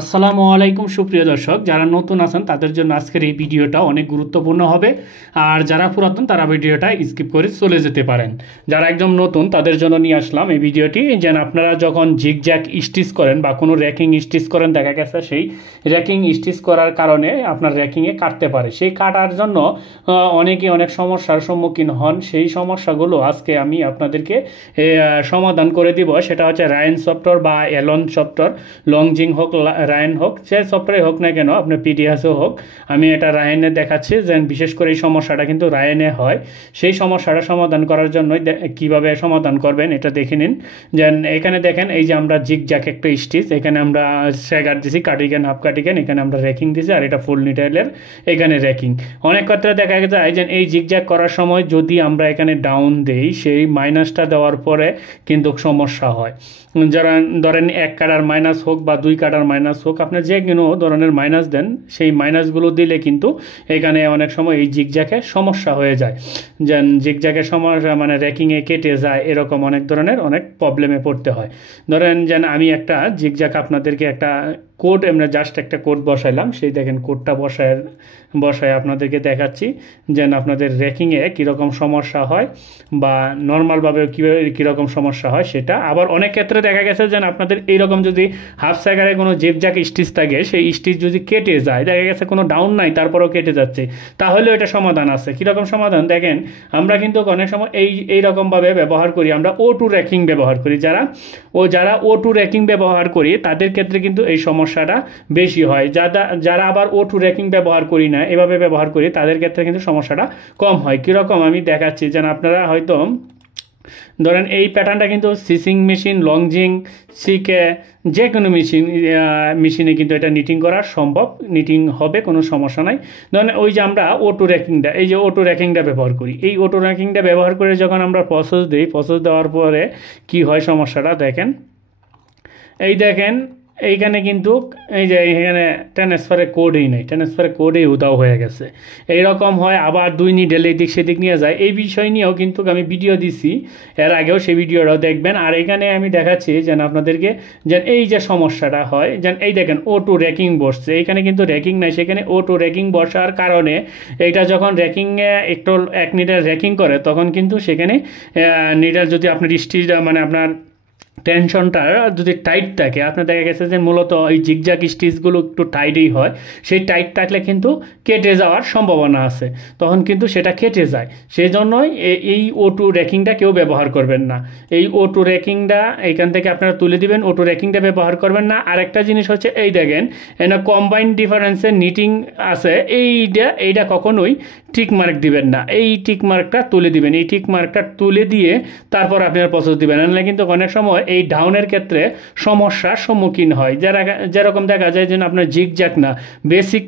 আসসালামু আলাইকুম সুপ্রিয় দর্শক, যারা নতুন আছেন তাদের জন্য আজকের এই ভিডিওটা অনেক গুরুত্বপূর্ণ হবে। আর যারা পুরাতন তারা ভিডিওটা স্কিপ করে চলে যেতে পারেন। যারা একদম নতুন তাদের জন্য নিয়ে আসলাম এই ভিডিওটি, যেন আপনারা যখন জিগজ্যাগ স্টিচ করেন বা কোনো র্যাকিং স্টিচ করেন, দেখা গেছে সেই র্যাকিং স্টিচ করার কারণে আপনার র্যাকিংয়ে কাটতে পারে। সেই কাটার জন্য অনেকে অনেক সমস্যার সম্মুখীন হন। সেই সমস্যাগুলো আজকে আমি আপনাদেরকে সমাধান করে দিব। সেটা হচ্ছে রায়ন সফটওয়্যার বা এলন সফটওয়্যার, লংজিং হোক রায়ন হোক, যে সফটওয়্যার হোক না কেন, আপনার পিডিএসও হোক, আমি এটা রায়নে দেখাচ্ছি। যে বিশেষ করে এই সমস্যাটা কিন্তু রায়নে হয়। সেই সমস্যাটা সমাধান করার জন্য কিভাবে সমাধান করবেন এটা দেখে নিন। যেন এখানে দেখেন, এই যে আমরা জিগজ্যাগ একটা স্টিচ, এখানে আমরা স্যাগার দিছি, কাটিকেন হাফ কাটিকেন, এখানে আমরা র্যাকিং দিছি, আর এটা ফুল নিডেলের এখানে র্যাকিং। অনেক ক্ষেত্রে দেখা যায় যে এই জিগজ্যাগ করার সময় যদি আমরা এখানে ডাউন দেই, সেই মাইনাসটা দেওয়ার পরে কিন্তু সমস্যা হয়। যারা ধরেন 1 কাটার মাইনাস হোক বা 2 কাটার মাইনাস হোক, আপনি যে কোনো ধরনের মাইনাস দেন, সেই মাইনাসগুলো দিলে কিন্তু এখানে অনেক সময় এই জিগজ্যাগে সমস্যা হয়ে যায়। যেন জিগজ্যাগের সমস্যা মানে র্যাকিংয়ে কেটে যায়, এরকম অনেক ধরনের অনেক প্রবলেমে পড়তে হয়। ধরেন যেন আমি একটা জিগজ্যাগ আপনাদেরকে একটা কোড, আমরা জাস্ট একটা কোড বসাইলাম, সেই দেখেন কোডটা বসায় আপনাদেরকে দেখাচ্ছি যেন আপনাদের র্যাকিংয়ে কীরকম সমস্যা হয় বা নর্মালভাবেও কীরকম সমস্যা হয় সেটা। আবার অনেক ক্ষেত্রে দেখা গেছে যেন আপনাদের এইরকম যদি হাফ স্যাগারে কোনো জিগজ্যাগ স্টিচ থাকে, সেই স্টিচ যদি কেটে যায়, দেখা গেছে কোনো ডাউন নাই তারপরেও কেটে যাচ্ছে, তাহলেও এটা সমাধান আছে। কীরকম সমাধান দেখেন, আমরা কিন্তু অনেক সময় এইরকমভাবে ব্যবহার করি, আমরা O2 র্যাকিং ব্যবহার করি। যারা O2 র্যাকিং ব্যবহার করি তাদের ক্ষেত্রে কিন্তু এই সমস্যাটা বেশি হয়। যারা আবার O2 র্যাকিং ব্যবহার করি না, এভাবে ব্যবহার করি, তাদের ক্ষেত্রে কিন্তু সমস্যাটা কম হয়। কীরকম আমি দেখাচ্ছি, যেন আপনারা হয়তো ধরেন এই প্যাটার্নটা কিন্তু সিসিং মেশিন, লংজিং, সিকে, যে কোনো মেশিনে কিন্তু এটা নিটিং করা সম্ভব, নিটিং হবে, কোনো সমস্যা নাই। ধরেন ওই যে আমরা O2 র্যাকিংটা, এই যে O2 র্যাকিংটা ব্যবহার করি, এই O2 র্যাকিংটা ব্যবহার করে যখন আমরা প্রসেস দিই, প্রসেস দেওয়ার পরে কি হয় সমস্যাটা দেখেন। এই দেখেন এইখানে কিন্তু এই যে এখানে ট্রান্সফারের কোডই নেই, ট্রান্সফারের কোডই উধাও হয়ে গেছে। এইরকম হয়, আবার 2 নিডেল এদিক সেদিক নিয়ে যায়। এই বিষয় নিয়েও কিন্তু আমি ভিডিও দিছি এর আগেও, সেই ভিডিওটাও দেখবেন। আর এখানে আমি দেখাচ্ছি যেন আপনাদেরকে, যেন এই যে সমস্যাটা হয়, যেন এই দেখেন O2 র্যাকিং বসছে, এইখানে কিন্তু র্যাকিং নাই, সেখানে O2 র্যাকিং বসার কারণে এইটা যখন র্যাকিংয়ে একটু 1 নিডেল র্যাকিং করে, তখন কিন্তু সেখানে নিডেল যদি আপনার স্টিচ মানে আপনার টেনশনটা যদি টাইট থাকে, আপনার দেখা গেছে যে মূলত এই জিগজ্যাগ স্টিচগুলো একটু টাইটই হয়, সেই টাইট থাকলে কিন্তু কেটে যাওয়ার সম্ভাবনা আছে, তখন কিন্তু সেটা কেটে যায়। সেই জন্যই এই O2 র্যাকিংটা কেউ ব্যবহার করবেন না। এই O2 র্যাকিংটা এইখান থেকে আপনারা তুলে দিবেন, O2 র্যাকিংটা ব্যবহার করবেন না। আরেকটা জিনিস হচ্ছে, এই দেখেন এখানে কম্বাইন্ড ডিফারেন্সের নিটিং আছে, এইটা কখনোই টিক মার্ক দিবেন না, এই টিক মার্কটা তুলে দিবেন। এই টিক মার্কটা তুলে দিয়ে তারপর আপনার প্রসেস দিবেন, নাহলে কিন্তু অনেক সময় এই ডাউনের ক্ষেত্রে সমস্যার সম্মুখীন হয়। যেরকম দেখা যায় যে আপনার জিগজ্যাগ না, বেসিক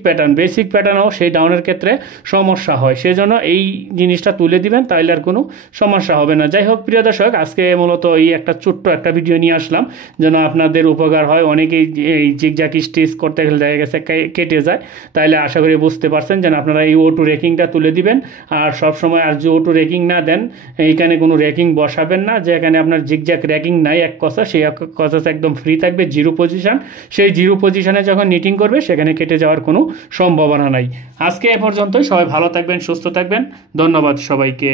প্যাটার্নও সেই ডাউনের ক্ষেত্রে সমস্যা হয়। সেজন্য এই জিনিসটা তুলে দিবেন, তাইলে আর কোনো সমস্যা হবে না। যাই হোক প্রিয় দর্শক, আজকে মূলত এই একটা ছোট্ট একটা ভিডিও নিয়ে আসলাম যেন আপনাদের উপকার হয়। অনেকেই এই জিগজ্যাগ স্টিচ করতে গেলে দেখা গেছে কেটে যায়, তাইলে আশা করি বুঝতে পারছেন যেন আপনারা এই O2 র্যাকিংটা তুলে দিবেন। আর সবসময় আর যে O2 র্যাকিং না দেন, এইখানে কোনো র্যাকিং বসাবেন না, যেখানে আপনার জিগজ্যাগ র্যাকিং নাই এক কথা, সেই কথা একদম ফ্রি থাকবে, 0 পজিশন। সেই 0 পজিশনে যখন নিটিং করবে, সেখানে কেটে যাওয়ার কোনো সম্ভাবনা নাই। আজকে এ পর্যন্তই। সবাই ভালো থাকবেন, সুস্থ থাকবেন। ধন্যবাদ সবাইকে।